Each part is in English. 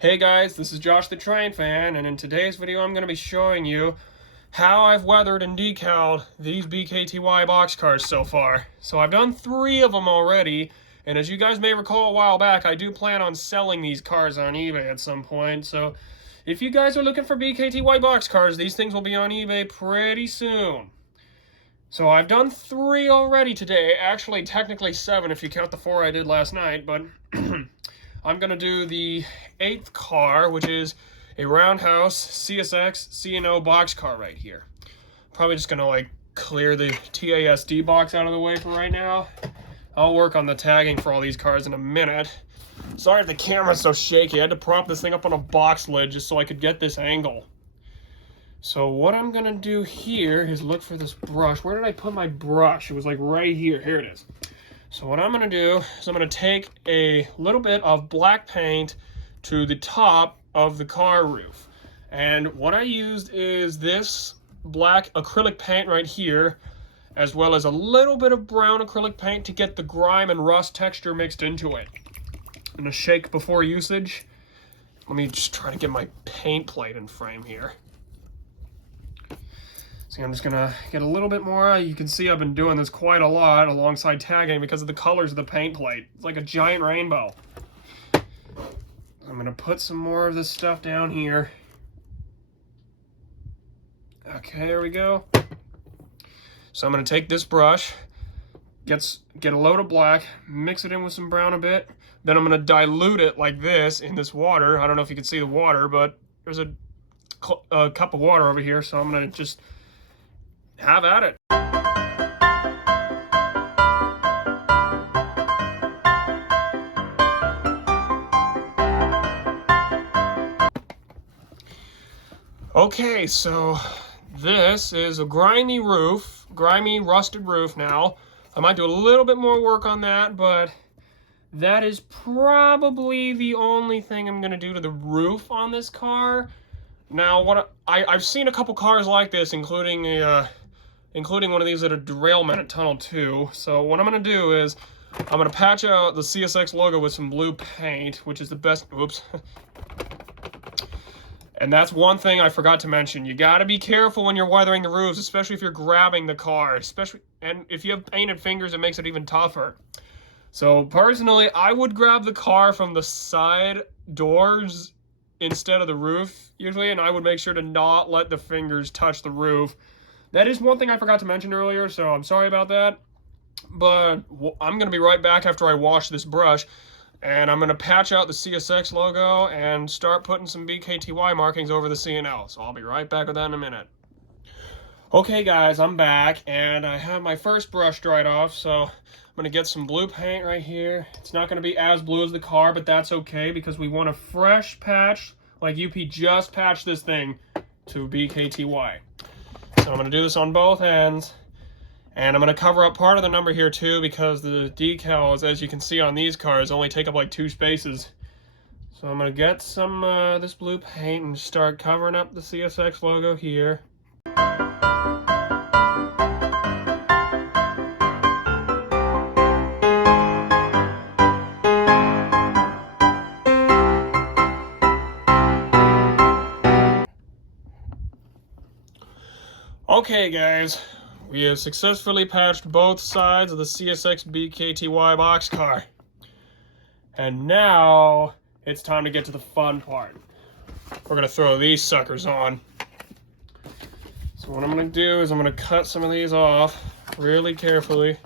Hey guys, this is Josh the Train Fan, and in today's video I'm going to be showing you how I've weathered and decaled these BKTY boxcars so far. So I've done 3 of them already, and as you guys may recall a while back, I do plan on selling these cars on eBay at some point. So if you guys are looking for BKTY boxcars, these things will be on eBay pretty soon. So I've done 3 already today, actually technically 7 if you count the 4 I did last night, but I'm going to do the 8th car, which is a roundhouse CSX C&O boxcar right here. Probably just going to clear the TASD box out of the way for right now. I'll work on the tagging for all these cars in a minute. Sorry if the camera's so shaky. I had to prop this thing up on a box lid just so I could get this angle. So what I'm going to do here is look for this brush. Where did I put my brush? It was right here. Here it is. So what I'm going to do is I'm going to take a little bit of black paint to the top of the car roof. And what I used is this black acrylic paint right here, as well as a little bit of brown acrylic paint to get the grime and rust texture mixed into it. I'm going to shake before usage. Let me just try to get my paint plate in frame here. See, I'm just gonna get a little bit more. You can see I've been doing this quite a lot alongside tagging because of the colors of the paint plate. It's like a giant rainbow. I'm gonna put some more of this stuff down here. Okay, there we go. So I'm gonna take this brush, get a load of black, mix it in with some brown a bit. Then I'm gonna dilute it like this in this water. I don't know if you can see the water, but there's a cup of water over here, so I'm gonna just have at it. Okay, so this is a grimy roof, grimy rusted roof now. I might do a little bit more work on that, but that is probably the only thing I'm gonna do to the roof on this car. Now, I've seen a couple cars like this, including one of these at a derailment at Tunnel 2. So what I'm going to do is I'm going to patch out the CSX logo with some blue paint, which is the best. Oops. And that's one thing I forgot to mention. You got to be careful when you're weathering the roofs, especially if you're grabbing the car. And if you have painted fingers, it makes it even tougher. So personally, I would grab the car from the side doors instead of the roof usually, and I would make sure to not let the fingers touch the roof. That is one thing I forgot to mention earlier, so I'm sorry about that. But I'm going to be right back after I wash this brush, and I'm going to patch out the CSX logo and start putting some BKTY markings over the C&L. So I'll be right back with that in a minute. Okay guys, I'm back, and I have my first brush dried off, so I'm going to get some blue paint right here. It's not going to be as blue as the car, but that's okay because we want a fresh patch, like UP just patched this thing to BKTY. So I'm going to do this on both ends, and I'm going to cover up part of the number here too because the decals, as you can see on these cars, only take up like 2 spaces. So I'm going to get some this blue paint and start covering up the CSX logo here. Okay guys, we have successfully patched both sides of the CSX BKTY boxcar. And now it's time to get to the fun part. We're going to throw these suckers on. So what I'm going to do is I'm going to cut some of these off really carefully.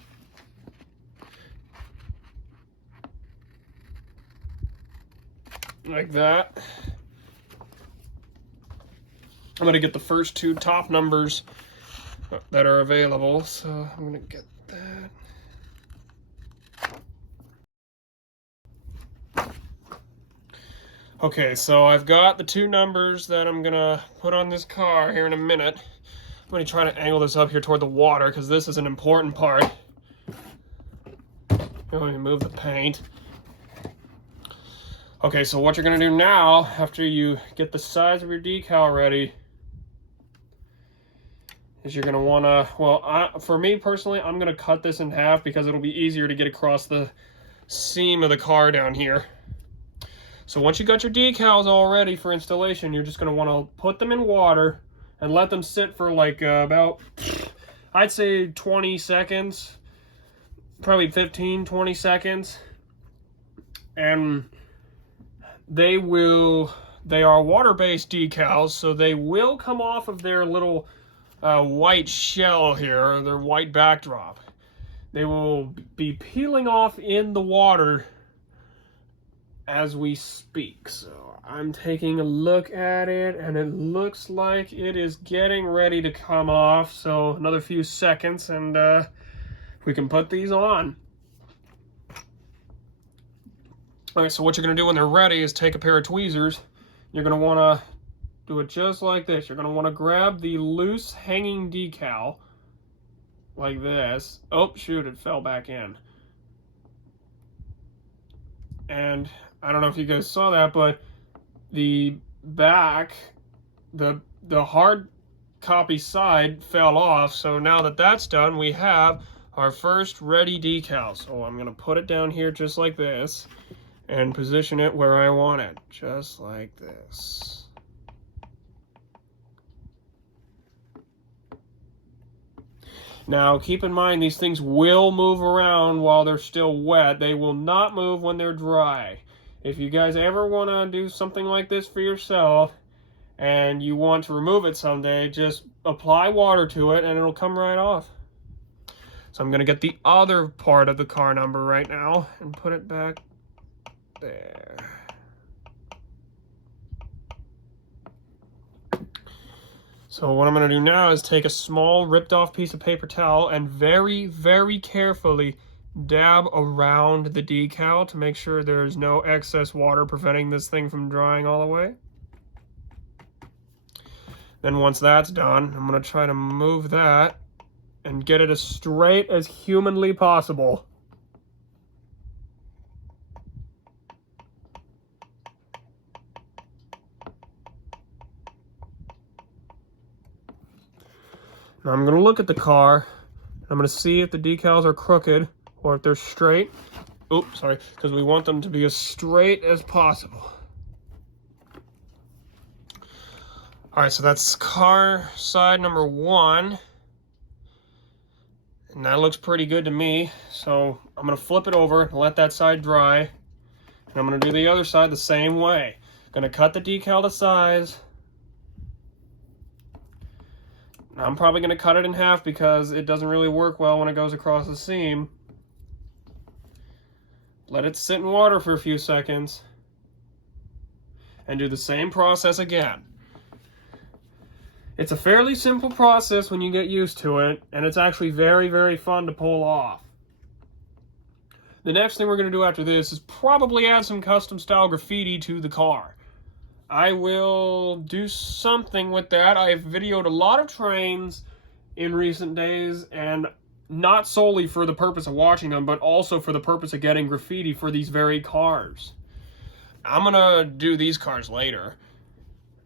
Like that. I'm going to get the first 2 top numbers that are available, so I'm going to get that. Okay, so I've got the 2 numbers that I'm going to put on this car here in a minute. I'm going to try to angle this up here toward the water because this is an important part. Let me move the paint. Okay, so what you're going to do now, after you get the size of your decal ready, is you're going to want to, well, for me personally, I'm going to cut this in half because it'll be easier to get across the seam of the car down here. So once you got your decals all ready for installation, you're just going to want to put them in water and let them sit for like about, I'd say 20 seconds, probably 15, 20 seconds. And they are water-based decals, so they will come off of their little white shell here, their white backdrop. They will be peeling off in the water as we speak. So I'm taking a look at it, and it looks like it is getting ready to come off. So another few seconds, and we can put these on. All right, so what you're going to do when they're ready is take a pair of tweezers. You're going to want to do it just like this. You're going to want to grab the loose hanging decal like this. Oh, shoot, it fell back in. And I don't know if you guys saw that, but the back, the hard copy side fell off. So now that that's done, we have our first ready decal. So I'm going to put it down here just like this and position it where I want it, just like this. Now, keep in mind, these things will move around while they're still wet. They will not move when they're dry. If you guys ever want to do something like this for yourself and you want to remove it someday, just apply water to it and it'll come right off. So I'm going to get the other part of the car number right now and put it back there. So what I'm going to do now is take a small ripped off piece of paper towel and very, very carefully dab around the decal to make sure there's no excess water preventing this thing from drying all the way. Then once that's done, I'm going to try to move that and get it as straight as humanly possible. Now I'm going to look at the car. I'm going to see if the decals are crooked or if they're straight. Oops, sorry, because we want them to be as straight as possible. All right, so that's car side number 1. And that looks pretty good to me. So I'm going to flip it over and let that side dry. And I'm going to do the other side the same way. I'm going to cut the decal to size. I'm probably going to cut it in half because it doesn't really work well when it goes across the seam. Let it sit in water for a few seconds. And do the same process again. It's a fairly simple process when you get used to it, and it's actually very, very fun to pull off. The next thing we're going to do after this is probably add some custom style graffiti to the car. I will do something with that. I have videoed a lot of trains in recent days, and not solely for the purpose of watching them, but also for the purpose of getting graffiti for these very cars. I'm gonna do these cars later.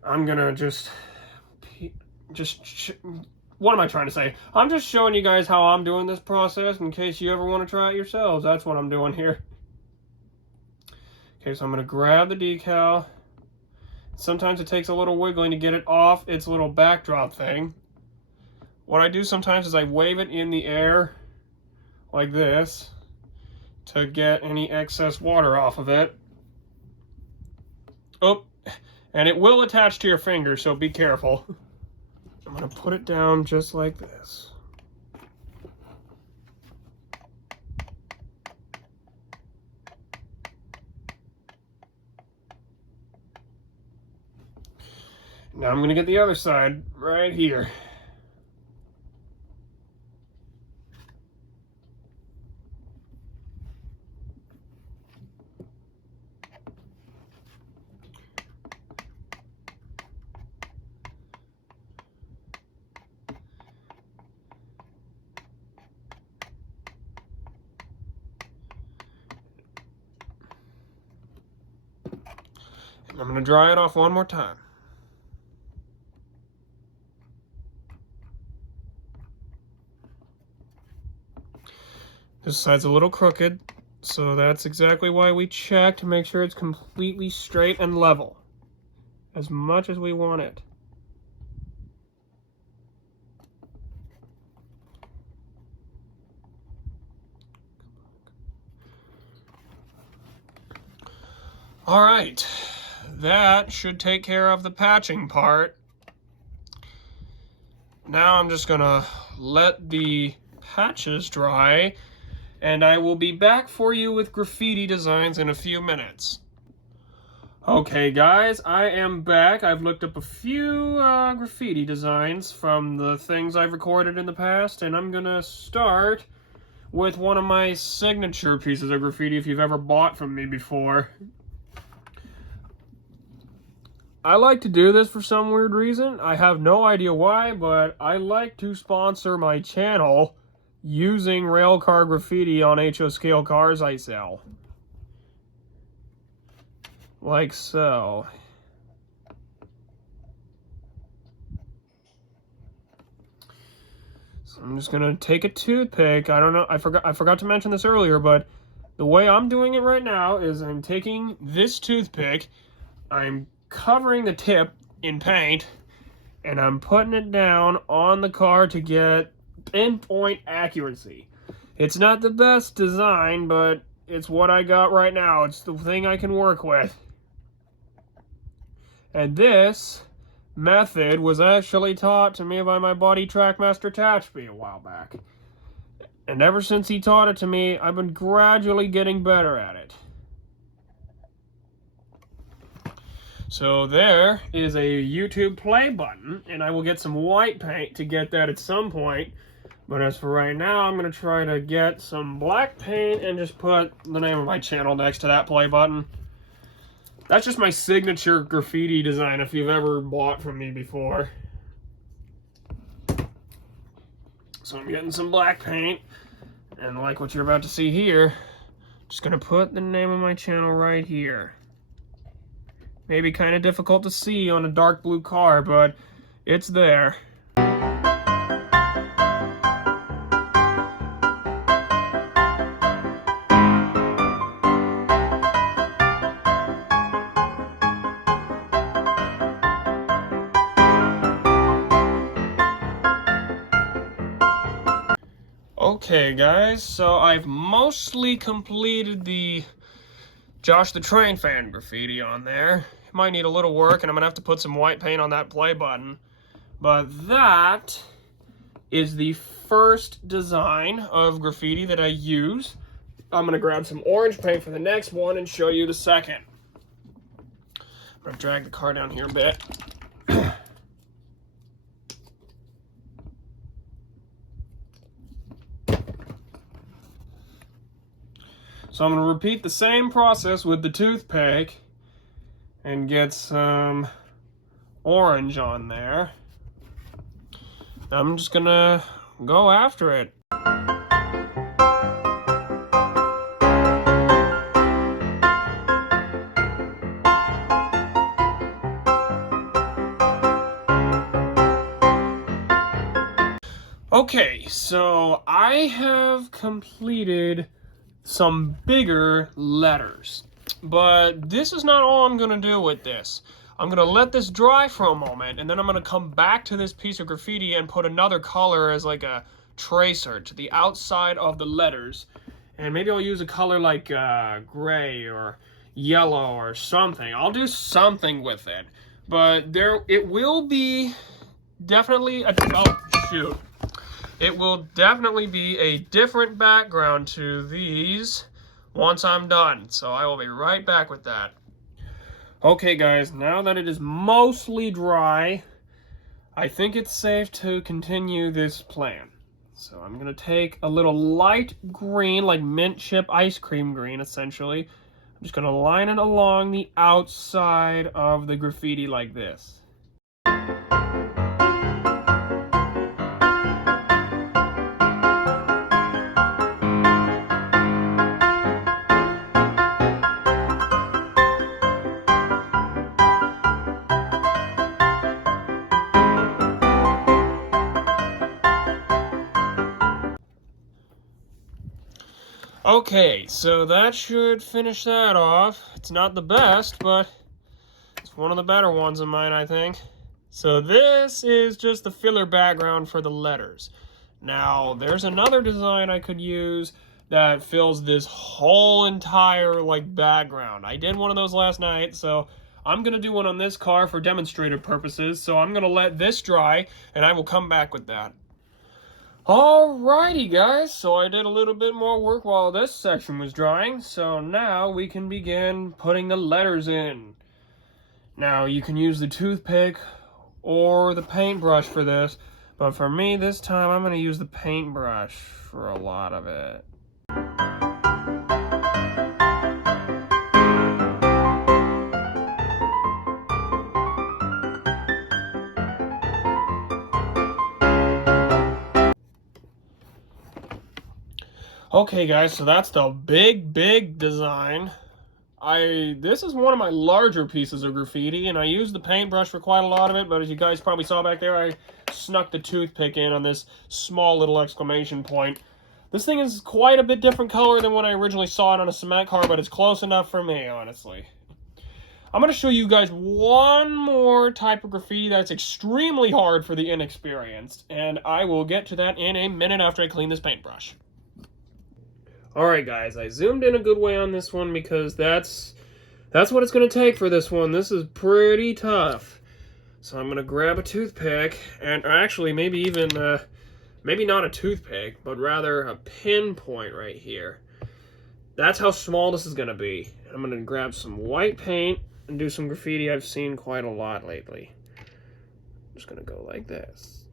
I'm gonna what am I trying to say? I'm just showing you guys how I'm doing this process in case you ever want to try it yourselves. That's what I'm doing here. Okay, so I'm gonna grab the decal. Sometimes it takes a little wiggling to get it off its little backdrop thing. What I do sometimes is I wave it in the air like this to get any excess water off of it. Oh, and it will attach to your finger, so be careful. I'm going to put it down just like this. Now I'm going to get the other side right here. And I'm going to dry it off one more time. This side's a little crooked, So that's exactly why we check, to make sure it's completely straight and level, as much as we want it. All right, that should take care of the patching part. Now I'm just gonna let the patches dry, and I will be back for you with graffiti designs in a few minutes. Okay guys, I am back. I've looked up a few graffiti designs from the things I've recorded in the past, and I'm gonna start with one of my signature pieces of graffiti if you've ever bought from me before. I like to do this for some weird reason. I have no idea why, but I like to sponsor my channel using railcar graffiti on HO scale cars I sell. Like so. So I'm just gonna take a toothpick. I don't know, I forgot to mention this earlier, but the way I'm doing it right now is I'm taking this toothpick, I'm covering the tip in paint, and I'm putting it down on the car to get pinpoint accuracy. It's not the best design, but it's what I got right now. It's the thing I can work with. And this method was actually taught to me by my buddy Trackmaster Tatchby a while back. And ever since he taught it to me, I've been gradually getting better at it. So there is a YouTube play button, and I will get some white paint to get that at some point. But as for right now, I'm going to try to get some black paint and just put the name of my channel next to that play button. That's just my signature graffiti design if you've ever bought from me before. So I'm getting some black paint, and like what you're about to see here, I'm just going to put the name of my channel right here. Maybe kind of difficult to see on a dark blue car, but it's there. Okay guys, so I've mostly completed the Josh the Train Fan graffiti on there. It might need a little work, and I'm gonna have to put some white paint on that play button. But that is the first design of graffiti that I use. I'm gonna grab some orange paint for the next one and show you the second. I'm gonna drag the car down here a bit. So I'm going to repeat the same process with the toothpick and get some orange on there. I'm just going to go after it. Okay, so I have completed some bigger letters, but this is not all I'm gonna do with this. I'm gonna let this dry for a moment, and then I'm gonna come back to this piece of graffiti and put another color as like a tracer to the outside of the letters, and maybe I'll use a color like gray or yellow or something. I'll do something with it, but it will be definitely a, oh shoot. It will definitely be a different background to these once I'm done. So I will be right back with that. Okay guys, now that it is mostly dry, I think it's safe to continue this plan. So I'm going to take a little light green, like mint chip ice cream green essentially. I'm just going to line it along the outside of the graffiti like this. Okay, so that should finish that off. It's not the best, but it's one of the better ones of mine, I think. So this is just the filler background for the letters. Now, there's another design I could use that fills this whole entire, background. I did one of those last night, so I'm going to do one on this car for demonstrative purposes. So I'm going to let this dry, and I will come back with that. Alrighty guys, so I did a little bit more work while this section was drying, so now we can begin putting the letters in. Now you can use the toothpick or the paintbrush for this, but for me this time I'm going to use the paintbrush for a lot of it. Okay guys, so that's the big design. This is one of my larger pieces of graffiti, and I used the paintbrush for quite a lot of it, but as you guys probably saw back there, I snuck the toothpick in on this small little exclamation point. This thing is quite a bit different color than when I originally saw it on a cement car, but it's close enough for me, honestly. I'm going to show you guys one more type of graffiti that's extremely hard for the inexperienced, and I will get to that in a minute after I clean this paintbrush. Alright guys, I zoomed in a good way on this one because that's what it's going to take for this one. This is pretty tough. So I'm going to grab a toothpick, and actually maybe even, maybe not a toothpick, but rather a pinpoint right here. That's how small this is going to be. I'm going to grab some white paint and do some graffiti I've seen quite a lot lately. I'm just going to go like this.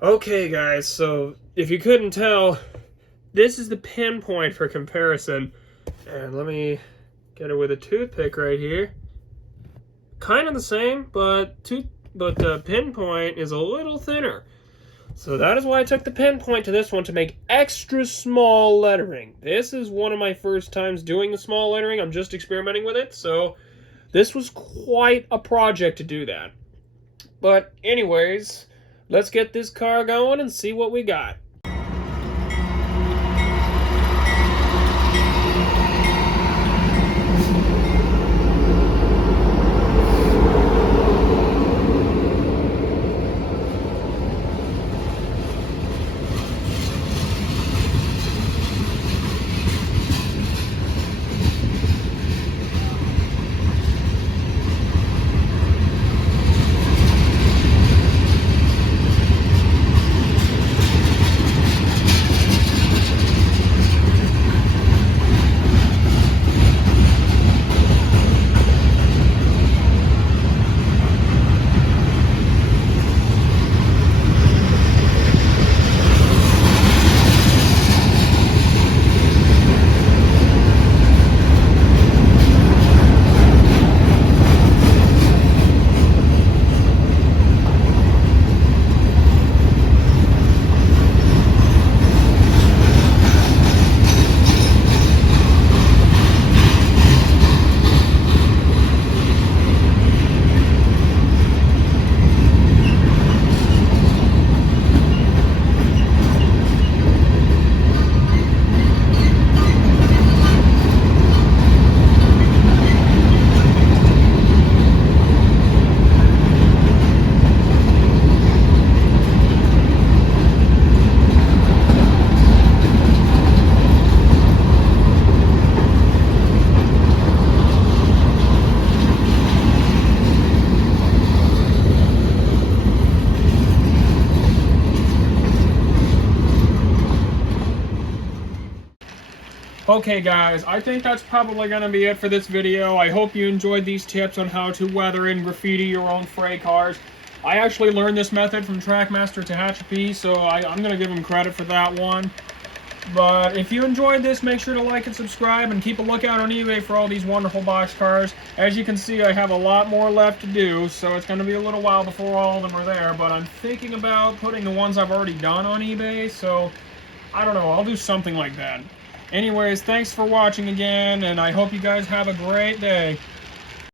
Okay guys, so if you couldn't tell, this is the pinpoint for comparison. And let me get it with a toothpick right here. Kind of the same, but the pinpoint is a little thinner. So that is why I took the pinpoint to this one, to make extra small lettering. This is one of my first times doing the small lettering. I'm just experimenting with it, so this was quite a project to do that. But anyways, let's get this car going and see what we got. Okay guys, I think that's probably going to be it for this video. I hope you enjoyed these tips on how to weather and graffiti your own freight cars. I actually learned this method from Trackmaster Tehachapi, so I'm going to give him credit for that one. But if you enjoyed this, make sure to like and subscribe, and keep a lookout on eBay for all these wonderful boxcars. As you can see, I have a lot more left to do, so it's going to be a little while before all of them are there. But I'm thinking about putting the ones I've already done on eBay, so I don't know, I'll do something like that. Anyways, thanks for watching again, and I hope you guys have a great day.